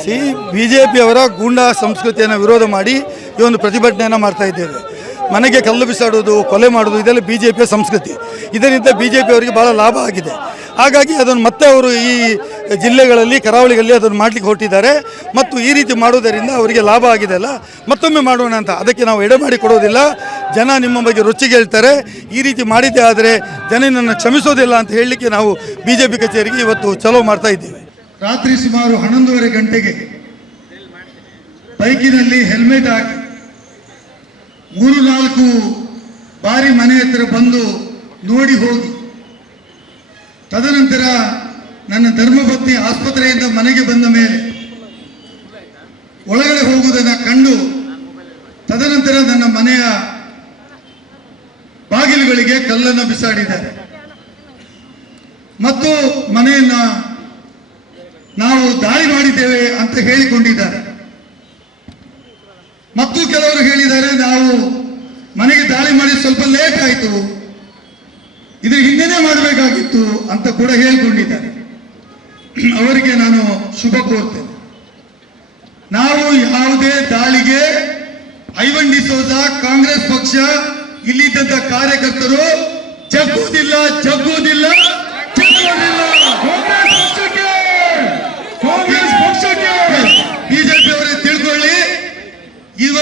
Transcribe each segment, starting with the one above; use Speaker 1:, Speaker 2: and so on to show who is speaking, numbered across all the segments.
Speaker 1: C ಬಿಜೆಪಿಯವರ ಗೂಂಡಾ ಸಂಸ್ಕೃತಿಯನ್ನು ವಿರೋಧ ಮಾಡಿ ಈ ಒಂದು ಪ್ರತಿಭಟನೆಯನ್ನು ಮಾಡ್ತಾ ಇದ್ದೇವೆ. ಮನೆಗೆ ಕಲ್ಲು ಬಿಸಾಡೋದು ಕೊಲೆ ಮಾಡುವುದು, ಇದೆಲ್ಲ ಬಿ ಜೆ ಪಿಯ ಸಂಸ್ಕೃತಿ. ಇದರಿಂದ ಬಿ ಜೆ ಪಿಯವರಿಗೆ ಭಾಳ ಲಾಭ ಆಗಿದೆ. ಹಾಗಾಗಿ ಅದನ್ನು ಮತ್ತೆ ಅವರು ಈ ಜಿಲ್ಲೆಗಳಲ್ಲಿ, ಕರಾವಳಿಗಳಲ್ಲಿ ಅದನ್ನು ಮಾಡಲಿಕ್ಕೆ ಹೊರಟಿದ್ದಾರೆ. ಮತ್ತು ಈ ರೀತಿ ಮಾಡುವುದರಿಂದ ಅವರಿಗೆ ಲಾಭ ಆಗಿದೆ ಅಲ್ಲ? ಮತ್ತೊಮ್ಮೆ ಮಾಡೋಣ ಅಂತ. ಅದಕ್ಕೆ ನಾವು ಎಡೆ ಮಾಡಿ ಕೊಡೋದಿಲ್ಲ. ಜನ ನಿಮ್ಮ ಬಗ್ಗೆ ರುಚಿಗೆ ಹೇಳ್ತಾರೆ. ಈ ರೀತಿ ಮಾಡಿದ್ದೇ ಆದರೆ ಜನ ನನ್ನ ಕ್ಷಮಿಸೋದಿಲ್ಲ ಅಂತ ಹೇಳಲಿಕ್ಕೆ ನಾವು ಬಿ ಜೆ ಪಿ ಕಚೇರಿಗೆ ಇವತ್ತು ಚಲೋ ಮಾಡ್ತಾ ಇದ್ದೇವೆ.
Speaker 2: ರಾತ್ರಿ ಸುಮಾರು ಹನ್ನೊಂದುವರೆ ಗಂಟೆಗೆ ಬೈಕಿನಲ್ಲಿ ಹೆಲ್ಮೆಟ್ ಹಾಕಿ ಮೂರು ನಾಲ್ಕು ಬಾರಿ ಮನೆ ಹತ್ತಿರ ಬಂದು ನೋಡಿ ಹೋಗಿ. ತದನಂತರ ನನ್ನ ಧರ್ಮಪತ್ನಿ ಆಸ್ಪತ್ರೆಯಿಂದ ಮನೆಗೆ ಬಂದ ಮೇಲೆ ಒಳಗಡೆ ಹೋಗುವುದನ್ನು ಕಂಡು ತದನಂತರ ನನ್ನ ಮನೆಯ ಬಾಗಿಲುಗಳಿಗೆ ಕಲ್ಲನ್ನು ಬಿಸಾಡಿದ್ದಾರೆ. ಮತ್ತು ಮನೆಯನ್ನ ಅಂತ ಹೇಳಿಕೊಂಡಿದ್ದಾರೆ. ಮತ್ತು ಕೆಲವರು ಹೇಳಿದ್ದಾರೆ, ನಾವು ಮನೆಗೆ ದಾಳಿ ಮಾಡಿ ಸ್ವಲ್ಪ ಲೇಟ್ ಆಯಿತು, ಇದು ಹಿಂದೆನೇ ಮಾಡಬೇಕಾಗಿತ್ತು ಅಂತ ಕೂಡ ಹೇಳಿಕೊಂಡಿದ್ದಾರೆ. ಅವರಿಗೆ ನಾನು ಶುಭ ಕೋರ್ತೇನೆ. ನಾವು ಯಾವುದೇ ದಾಳಿಗೆ ಐವನ್ ಡಿಸೋಜ ಕಾಂಗ್ರೆಸ್ ಪಕ್ಷ ಇಲ್ಲಿದ್ದಂತ ಕಾರ್ಯಕರ್ತರು ಜಗ್ಗುವುದಿಲ್ಲ ಜಗ್ಗುವುದಿಲ್ಲ
Speaker 3: ಕಾಂಗ್ರೆಸ್ ಪಕ್ಷಕ್ಕೆ ಬಿಜೆಪಿ ಅವರೇ ತಿಳ್ಕೊಳ್ಳಿ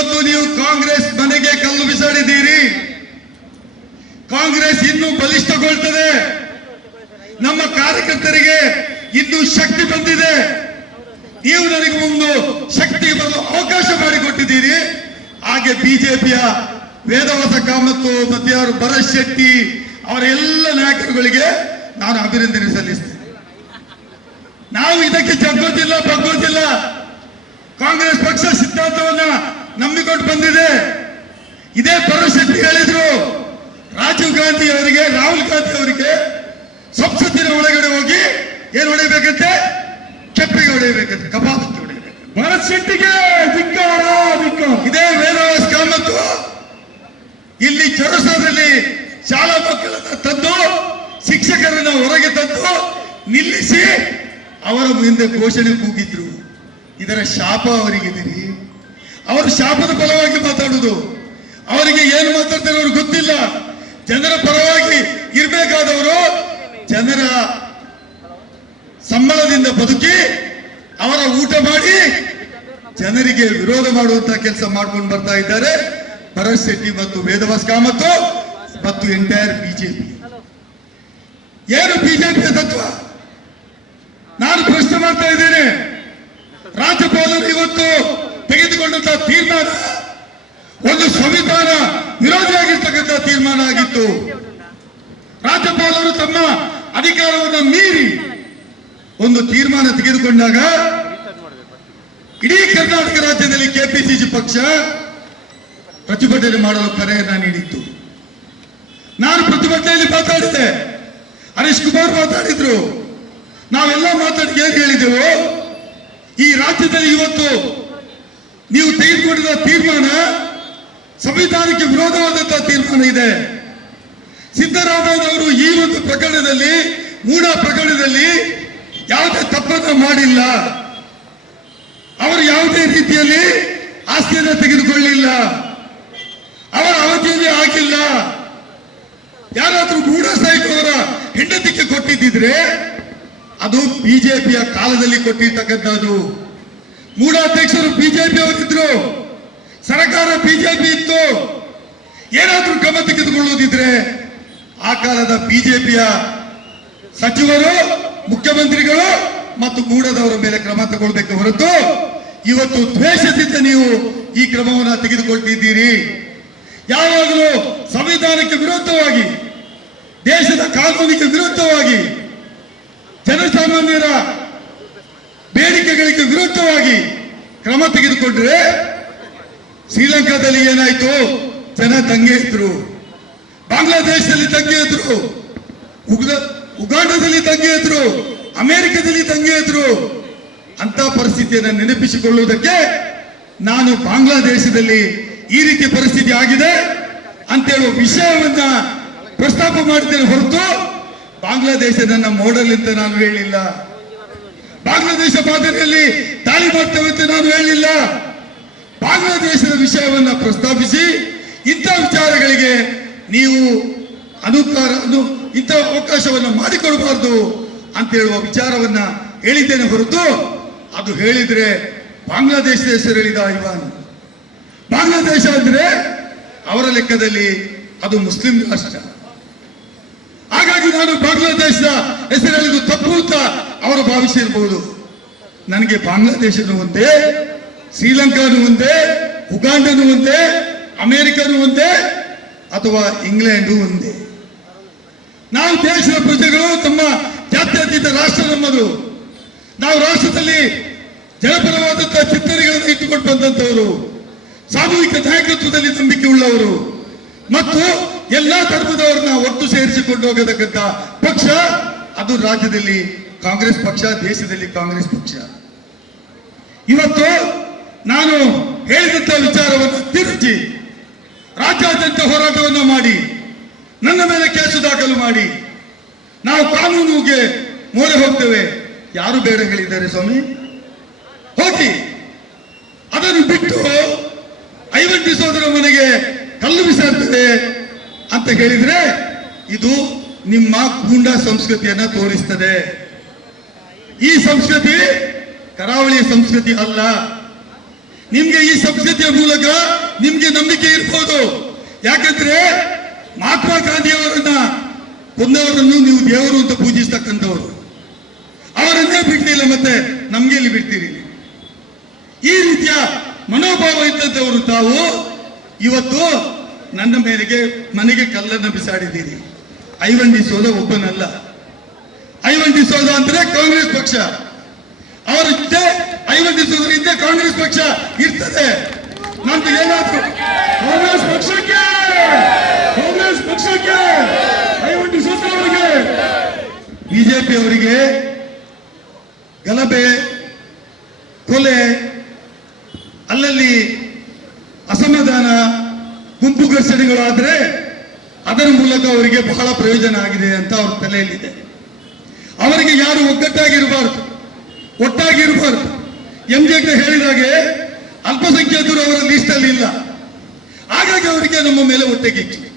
Speaker 3: ಇವತ್ತು ನೀವು ಕಾಂಗ್ರೆಸ್ ಮನೆಗೆ ಕಲ್ಲು ಬಿಸಾಡಿದ್ದೀರಿ. ಕಾಂಗ್ರೆಸ್ ಇನ್ನೂ ಬಲಿಷ್ಠಗೊಳ್ತದೆ. ನಮ್ಮ ಕಾರ್ಯಕರ್ತರಿಗೆ ಇನ್ನೂ ಶಕ್ತಿ ಬಂದಿದೆ. ನೀವು ನನಗೆ ಒಂದು ಶಕ್ತಿ ಬರಲು ಅವಕಾಶ ಮಾಡಿಕೊಟ್ಟಿದ್ದೀರಿ. ಹಾಗೆ ಬಿಜೆಪಿಯ ವೇದವಾಸ ಕಾಮತ್ತು ಮತ್ತೆ ಯಾರು ಭರತ್ ಶೆಟ್ಟಿ ಅವರ ಎಲ್ಲ ನಾಯಕರುಗಳಿಗೆ ನಾನು ಅಭಿನಂದನೆ ಸಲ್ಲಿಸ್ತೇನೆ. ನಾವು ಇದಕ್ಕೆ ಜಗ್ಗೋದಿಲ್ಲ ಬಗ್ಗೋದಿಲ್ಲ ಕಾಂಗ್ರೆಸ್ ಪಕ್ಷ ಸಿದ್ಧಾಂತವನ್ನ ನಂಬಿಕೊಂಡು ಬಂದಿದೆ. ಇದೇ ಶೆಟ್ಟಿ ಹೇಳಿದ್ರು. ರಾಜೀವ್ ಗಾಂಧಿ ಅವರಿಗೆ, ರಾಹುಲ್ ಗಾಂಧಿ ಅವರಿಗೆ ಸಂಸತ್ತಿನ ಒಳಗಡೆ ಹೋಗಿ ಏನ್ ಹೊಡೆಯಬೇಕಂತೆ? ಕೆಪ್ಪಿಗೆ ಹೊಡೆಯಬೇಕಂತೆ ಕಪಾಲಕ್ಕೆ ಹೊಡೆಯಬೇಕು ಭರತ್ ಶೆಟ್ಟಿಗೆ ಧಿಕ್ಕಾರ ಇದೇ ವೇದವಾಸ್ ಕಾಮತ್ತು. ಇಲ್ಲಿ ಚರಸದಲ್ಲಿ ಶಾಲಾ ಮಕ್ಕಳನ್ನ ತಂದು, ಶಿಕ್ಷಕರನ್ನ ಹೊರಗೆ ತಂದು ನಿಲ್ಲಿಸಿ ಅವರ ಮುಂದೆ ಘೋಷಣೆ ಕೂಗಿದ್ರು. ಇದರ ಶಾಪ ಅವರಿಗಿದಿರಿ ಅವರು ಶಾಪದ ಫಲವಾಗಿ ಮಾತಾಡುದು. ಅವರಿಗೆ ಏನು ಮಾತಾಡ್ತಾರೆ ಅವ್ರಿಗೆ ಗೊತ್ತಿಲ್ಲ. ಜನರ ಪರವಾಗಿ ಇರಬೇಕಾದವರು ಜನರ ಸಂಬಳದಿಂದ ಬದುಕಿ ಅವರ ಊಟ ಮಾಡಿ ಜನರಿಗೆ ವಿರೋಧ ಮಾಡುವಂತ ಕೆಲಸ ಮಾಡ್ಕೊಂಡು ಬರ್ತಾ ಇದ್ದಾರೆ. ಭರತ್ ಶೆಟ್ಟಿ ಮತ್ತು ವೇದವಾಸ್ ಕಾಮತ್ತು ಮತ್ತು ಎಂಟೈರ್ ಬಿಜೆಪಿ ಏನು ಬಿಜೆಪಿಯ ತತ್ವ? ನಾನು ಪ್ರಶ್ನೆ ಮಾಡ್ತಾ ಇದ್ದೇನೆ. ರಾಜ್ಯಪಾಲರು ಇವತ್ತು ಸಂವಿಧಾನ ವಿರೋಧಿಯಾಗಿರ್ತಕ್ಕಂಥ ತೀರ್ಮಾನ ಆಗಿತ್ತು. ರಾಜ್ಯಪಾಲರು ತಮ್ಮ ಅಧಿಕಾರವನ್ನು ಮೀರಿ ಒಂದು ತೀರ್ಮಾನ ತೆಗೆದುಕೊಂಡಾಗ ಇಡೀ ಕರ್ನಾಟಕ ರಾಜ್ಯದಲ್ಲಿ ಕೆಪಿಸಿಸಿ ಪಕ್ಷ ಪ್ರತಿಭಟನೆ ಮಾಡಲು ಕರೆಯನ್ನ ನೀಡಿತ್ತು. ನಾನು ಪ್ರತಿಭಟನೆಯಲ್ಲಿ ಮಾತಾಡಿದೆ ಹರೀಶ್ ಕುಮಾರ್ ಮಾತಾಡಿದ್ರು. ನಾವೆಲ್ಲ ಮಾತಾಡಿ ಏನ್ ಹೇಳಿದೆವು, ಈ ರಾಜ್ಯದಲ್ಲಿ ಇವತ್ತು ನೀವು ತೆಗೆದುಕೊಂಡಿರುವ ತೀರ್ಮಾನ ಸಂವಿಧಾನಕ್ಕೆ ವಿರೋಧವಾದಂತಹ ತೀರ್ಮಾನ ಇದೆ. ಸಿದ್ದರಾಮಯ್ಯನವರು ಈ ಒಂದು ಪ್ರಕರಣದಲ್ಲಿ ಮೂಡ ಪ್ರಕರಣದಲ್ಲಿ ಯಾವುದೇ ತಪ್ಪನ್ನು ಮಾಡಿಲ್ಲ. ಅವರು ಯಾವುದೇ ರೀತಿಯಲ್ಲಿ ಆಸ್ತಿಯನ್ನು ತೆಗೆದುಕೊಳ್ಳಿಲ್ಲ ಅವರ ಅವಧಿಯಲ್ಲಿ ಆಗಿಲ್ಲ ಯಾರಾದರೂ ಗೂಢ ಅವರ ಹೆಂಡತಿಗೆ ಕೊಟ್ಟಿದ್ದಿದ್ರೆ, ಅದು ಬಿಜೆಪಿಯ ಕಾಲದಲ್ಲಿ ಕೊಟ್ಟಿರ್ತಕ್ಕಂಥದ್ದು. ಮೂಢಾಧ್ಯಕ್ಷರು ಬಿಜೆಪಿ ಅವರಿದ್ರು. ಸರ್ಕಾರ ಬಿಜೆಪಿ ಇತ್ತು. ಏನಾದ್ರೂ ಕ್ರಮ ತೆಗೆದುಕೊಳ್ಳುವುದಿದ್ರೆ ಆ ಕಾಲದ ಬಿಜೆಪಿಯ ಸಚಿವರು, ಮುಖ್ಯಮಂತ್ರಿಗಳು ಮತ್ತು ಮೂಡದವರ ಮೇಲೆ ಕ್ರಮ ತಗೊಳ್ಬೇಕು ಹೊರತು ಇವತ್ತು ದ್ವೇಷದಿಂದ ನೀವು ಈ ಕ್ರಮವನ್ನು ತೆಗೆದುಕೊಳ್ತಿದ್ದೀರಿ. ಯಾವಾಗಲೂ ಸಂವಿಧಾನಕ್ಕೆ ವಿರುದ್ಧವಾಗಿ, ದೇಶದ ಕಾನೂನಿಗೆ ವಿರುದ್ಧವಾಗಿ, ಜನಸಾಮಾನ್ಯರ ಬೇಡಿಕೆಗಳಿಗೆ ವಿರುದ್ಧವಾಗಿ ಕ್ರಮ ತೆಗೆದುಕೊಂಡ್ರೆ ಶ್ರೀಲಂಕಾದಲ್ಲಿ ಏನಾಯ್ತು? ಜನ ದಂಗೆ ಇದ್ರು ಬಾಂಗ್ಲಾದೇಶದಲ್ಲಿ ದಂಗೆ ಇದ್ರು ಉಗಾಂಡದಲ್ಲಿ ದಂಗೆ ಇದ್ರು ಅಮೆರಿಕದಲ್ಲಿ ದಂಗೆ ಇದ್ರು ಅಂತ ಪರಿಸ್ಥಿತಿಯನ್ನು ನೆನಪಿಸಿಕೊಳ್ಳುವುದಕ್ಕೆ ನಾನು ಬಾಂಗ್ಲಾದೇಶದಲ್ಲಿ ಈ ರೀತಿ ಪರಿಸ್ಥಿತಿ ಆಗಿದೆ ಅಂತ ಹೇಳುವ ವಿಷಯವನ್ನ ಪ್ರಸ್ತಾಪ ಮಾಡಿದ್ದೇನೆ ಹೊರತು ಬಾಂಗ್ಲಾದೇಶ ನನ್ನ ಮೋಡಲ್ ಅಂತ ನಾನು ಹೇಳಿಲ್ಲ. ಬಾಂಗ್ಲಾ ಬಾಂಗ್ಲಾದೇಶ ಮಾದರಿಯಲ್ಲಿ ದಾಳಿ ಮಾಡ್ತೇವೆ ಅಂತ ನಾನು ಹೇಳಿಲ್ಲ. ಬಾಂಗ್ಲಾದೇಶದ ವಿಷಯವನ್ನು ಪ್ರಸ್ತಾಪಿಸಿ ಇಂಥ ವಿಚಾರಗಳಿಗೆ ನೀವು ಅನುಕಾರ ಅನು ಇಂಥ ಅವಕಾಶವನ್ನು ಮಾಡಿಕೊಡಬಾರ್ದು ಅಂತ ಹೇಳುವ ವಿಚಾರವನ್ನ ಹೇಳಿದ್ದೇನೆ ಹೊರತು ಅದು ಹೇಳಿದ್ರೆ ಬಾಂಗ್ಲಾದೇಶದ ಹೆಸರು ಹೇಳಿದ ಇವಾನ್. ಬಾಂಗ್ಲಾದೇಶ ಅಂದ್ರೆ ಅವರ ಲೆಕ್ಕದಲ್ಲಿ ಅದು ಮುಸ್ಲಿಂ ರಾಷ್ಟ್ರ. ಹಾಗಾಗಿ ನಾನು ಬಾಂಗ್ಲಾದೇಶದ ಹೆಸರು ಹೇಳಿದ್ದು ತಪ್ಪು ಅಂತ ಅವರು ಭಾವಿಸಿರಬಹುದು ನನಗೆ ಬಾಂಗ್ಲಾದೇಶದ ಒಂದೇ ಶ್ರೀಲಂಕಾನು ಒಂದೇ, ಉಗಾಂಡನು ಒಂದೇ, ಅಮೆರಿಕನು ಒಂದೇ, ಅಥವಾ ಇಂಗ್ಲೆಂಡು ಒಂದೇ. ನಾವು ದೇಶದ ಪ್ರಜೆಗಳು, ತಮ್ಮ ಜಾತ್ಯತೀತ ರಾಷ್ಟ್ರ ನಮ್ಮದು. ನಾವು ರಾಷ್ಟ್ರದಲ್ಲಿ ಜನಪರವಾದಂತಹ ಚಿಂತನೆಗಳನ್ನು ಇಟ್ಟುಕೊಂಡು ಬಂದಂತವರು ಸಾಮೂಹಿಕ ನಾಯಕತ್ವದಲ್ಲಿ ನಂಬಿಕೆ ಉಳ್ಳವರು, ಮತ್ತು ಎಲ್ಲಾ ಧರ್ಮದವರನ್ನ ಒಟ್ಟು ಸೇರಿಸಿಕೊಂಡು ಹೋಗತಕ್ಕಂತ ಪಕ್ಷ, ಅದು ರಾಜ್ಯದಲ್ಲಿ ಕಾಂಗ್ರೆಸ್ ಪಕ್ಷ, ದೇಶದಲ್ಲಿ ಕಾಂಗ್ರೆಸ್ ಪಕ್ಷ. ಇವತ್ತು ನಾನು ಹೇಳಿದಂತ ವಿಚಾರವನ್ನು ತಿರುಚಿ ರಾಜ್ಯಾದ್ಯಂತ ಹೋರಾಟವನ್ನು ಮಾಡಿ, ನನ್ನ ಮೇಲೆ ಕೇಸು ದಾಖಲು ಮಾಡಿ, ನಾವು ಕಾನೂನಿಗೆ ಮೋರೆ ಹೋಗ್ತೇವೆ. ಯಾರು ಬೇಡ ಹೇಳಿದ್ದಾರೆ ಸ್ವಾಮಿ? ಹೋಗಿ, ಅದನ್ನು ಬಿಟ್ಟು ಐವನ್ ಸೋದರ ಮನೆಗೆ ಕಲ್ಲು ಬಿಸಾಡ್ತದೆ ಅಂತ ಹೇಳಿದ್ರೆ ಇದು ನಿಮ್ಮ ಗೂಂಡ ಸಂಸ್ಕೃತಿಯನ್ನ ತೋರಿಸ್ತದೆ. ಈ ಸಂಸ್ಕೃತಿ ಕರಾವಳಿಯ ಸಂಸ್ಕೃತಿ ಅಲ್ಲ. ನಿಮ್ಗೆ ಈ ಸಂಸ್ಕೃತಿಯ ಮೂಲಕ ನಿಮ್ಗೆ ನಂಬಿಕೆ ಇರ್ಬೋದು. ಯಾಕಂದ್ರೆ ಮಹಾತ್ಮ ಗಾಂಧಿಯವರನ್ನ ಕೊಂದವರನ್ನು ನೀವು ದೇವರು ಅಂತ ಪೂಜಿಸ್ತಕ್ಕಂಥವ್ರು. ಅವರನ್ನೇ ಬಿಡ್ಲಿಲ್ಲ ಮತ್ತೆ ನಮ್ಗೆ ಇಲ್ಲಿ ಬಿಡ್ತೀರಿ? ಈ ರೀತಿಯ ಮನೋಭಾವ ಇದ್ದಂಥವರು ತಾವು ಇವತ್ತು ನನ್ನ ಮೇಲೆಗೆ ಮನೆಗೆ ಕಲ್ಲನ್ನು ಬಿಸಾಡಿದ್ದೀರಿ. ಐವಂಡಿಸೋದ ಒಬ್ಬನಲ್ಲ. ಐವಂಡಿಸೋದ ಅಂದ್ರೆ ಕಾಂಗ್ರೆಸ್ ಪಕ್ಷ. ಕಾಂಗ್ರೆಸ್ ಪಕ್ಷ ಇರ್ತದೆ. ನಂದು ಏನಾದ್ರು ಕಾಂಗ್ರೆಸ್ ಪಕ್ಷಕ್ಕೆ ಕಾಂಗ್ರೆಸ್ ಪಕ್ಷಕ್ಕೆ ಐವಂಡಿಸೋದ್ರವರಿಗೆ ಬಿಜೆಪಿ ಅವರಿಗೆ ಗಲಭೆ, ಕೊಲೆ, ಅಲ್ಲಲ್ಲಿ ಅಸಮಾಧಾನ, ಗುಂಪು ಘರ್ಷಣೆಗಳಾದ್ರೆ ಅದರ ಮೂಲಕ ಅವರಿಗೆ ಬಹಳ ಪ್ರಯೋಜನ ಆಗಿದೆ ಅಂತ ಅವ್ರ ತಲೆಯಲ್ಲಿದೆ. ಅವರಿಗೆ ಯಾರು ಒಗ್ಗಟ್ಟಾಗಿರಬಾರ್ದು, ಒಟ್ಟಾಗಿರಬಾರ್ದು. ಎಂ ಜೆ ಹೇಳಿದಾಗೆ ಅಲ್ಪಸಂಖ್ಯಾತರು ಅವರ ಲಿಸ್ಟ್ ಅಲ್ಲಿ ಇಲ್ಲ. ಹಾಗಾಗಿ ಅವರಿಗೆ ನಮ್ಮ ಮೇಲೆ ಹೊಟ್ಟೆಗಿಚ್ಚು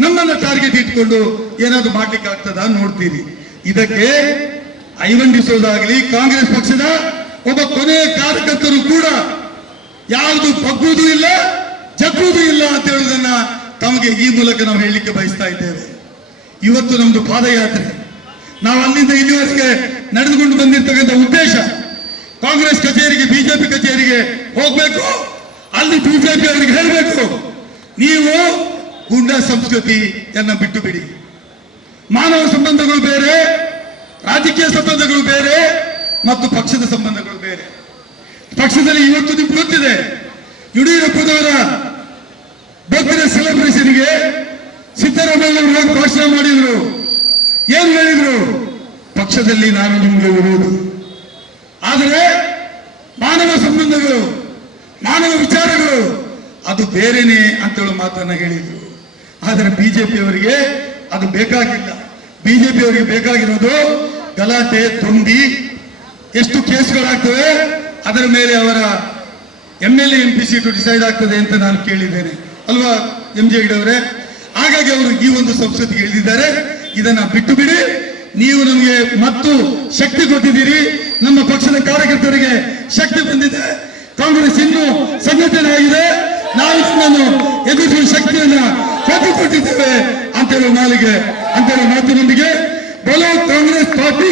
Speaker 3: ನಮ್ಮನ್ನ ಟಾರ್ಗೆಟ್ ಇಟ್ಕೊಂಡು ಏನಾದ್ರು ಮಾಡ್ಲಿಕ್ಕೆ ಆಗ್ತದ ನೋಡ್ತೀರಿ. ಇದಕ್ಕೆ ಐವಂಡಿಸೋದಾಗ್ಲಿ ಕಾಂಗ್ರೆಸ್ ಪಕ್ಷದ ಒಬ್ಬ ಕೊನೆಯ ಕಾರ್ಯಕರ್ತರು ಕೂಡ ಯಾವುದು ಬಗ್ಗುವುದೂ ಇಲ್ಲ ಜಗ್ಗುವುದು ಇಲ್ಲ ಅಂತ ಹೇಳುವುದನ್ನ ತಮಗೆ ಈ ಮೂಲಕ ನಾವು ಹೇಳಲಿಕ್ಕೆ ಬಯಸ್ತಾ ಇದ್ದೇವೆ. ಇವತ್ತು ನಮ್ದು ಪಾದಯಾತ್ರೆ. ನಾವು ಅಲ್ಲಿಂದ ಇಲ್ಲಿವರೆಗೆ ನಡೆದುಕೊಂಡು ಬಂದಿರ್ತಕ್ಕಂಥ ಉದ್ದೇಶ ಕಾಂಗ್ರೆಸ್ ಕಚೇರಿಗೆ, ಬಿಜೆಪಿ ಕಚೇರಿಗೆ ಹೋಗ್ಬೇಕು? ಅಲ್ಲಿ ಬಿಜೆಪಿ ಅವರಿಗೆ ಹೇಳಬೇಕು. ನೀವು ಗುಂಡಾ ಸಂಸ್ಕೃತಿಯನ್ನ ಬಿಟ್ಟು ಬಿಡಿ ಮಾನವ ಸಂಬಂಧಗಳು ಬೇರೆ, ರಾಜಕೀಯ ಸಂಬಂಧಗಳು ಬೇರೆ, ಮತ್ತು ಪಕ್ಷದ ಸಂಬಂಧಗಳು ಬೇರೆ. ಪಕ್ಷದಲ್ಲಿ ಇವತ್ತು ನಿಮ್ಗೆ ಗೊತ್ತಿದೆ, ಯಡಿಯೂರಪ್ಪನವರ ಬರ್ತ್ಡೇ ಸೆಲೆಬ್ರೇಷನ್ಗೆ ಸಿದ್ದರಾಮಯ್ಯ ಭಾಷಣ ಮಾಡಿದ್ರು. ಏನ್ ಹೇಳಿದ್ರು? ಪಕ್ಷದಲ್ಲಿ ನಾನು ನಿಮಗೆ ವಿರೋಧ ಆದರೆ ಮಾನವ ಸಂಬಂಧಗಳು, ಮಾನವ ವಿಚಾರಗಳು, ಅದು ಬೇರೆನೆ ಅಂತೇಳಿ ಮಾತನ್ನ ಹೇಳಿದ್ರು. ಆದರೆ ಬಿಜೆಪಿ ಅವರಿಗೆ ಅದು ಬೇಕಾಗಿಲ್ಲ. ಬಿಜೆಪಿ ಅವರಿಗೆ ಬೇಕಾಗಿರೋದು ಗಲಾಟೆ ತುಂಬಿ ಎಷ್ಟು ಕೇಸ್ಗಳಾಗ್ತವೆ, ಅದರ ಮೇಲೆ ಅವರ M L M P seat decide ಆಗ್ತದೆ ಅಂತ ನಾನು ಕೇಳಿದ್ದೇನೆ. ಅಲ್ವಾ, ಎಂ ಜೆ ಅವರೇ ಹಾಗಾಗಿ ಅವರು ಈ ಒಂದು ಸಂಸ್ಕೃತಿಗೆ ಇಳಿದಿದ್ದಾರೆ. ಇದನ್ನ ಬಿಟ್ಟು ಬಿಡಿ. ನೀವು ನಮಗೆ ಮತ್ತು ಶಕ್ತಿ ಕೊಟ್ಟಿದ್ದೀರಿ. ನಮ್ಮ ಪಕ್ಷದ ಕಾರ್ಯಕರ್ತರಿಗೆ ಶಕ್ತಿ ಬಂದಿದೆ. ಕಾಂಗ್ರೆಸ್ ಇನ್ನೂ ಸಂಘಟನೆ ಆಗಿದೆ ನಾವು ಇದನ್ನು ಎದುರಿಸುವ ಶಕ್ತಿಯನ್ನ ಕೊಟ್ಟಿದ್ದೇವೆ ಅಂತ ಹೇಳುವ ನಾಲಿಗೆ ಅಂತ ಹೇಳುವ ಮಾತಿನೊಂದಿಗೆ, ಬಲೋ ಕಾಂಗ್ರೆಸ್ ಪಾರ್ಟಿ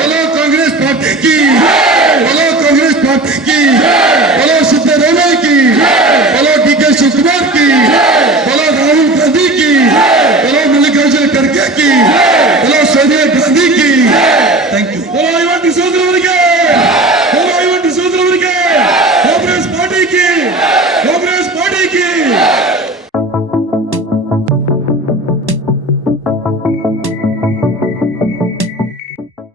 Speaker 3: ಬಲೋ ಕಾಂಗ್ರೆಸ್ ಪಾರ್ಟಿ ಬಲೋ ಕಾಂಗ್ರೆಸ್ ಪಾರ್ಟಿ ಬಲೋ ಸಿದ್ದರಾಮಯ್ಯ ಕಿ ಬಲೋ ಡಿ ಕೆ ಶಿವಕುಮಾರ್ ಕಿ ಬಲೋ ರಾಹುಲ್ ಗಾಂಧಿ ಕಿ ಬಲೋ ಮಲ್ಲಿಕಾರ್ಜುನ ಖರ್ಗೆ ಕಿ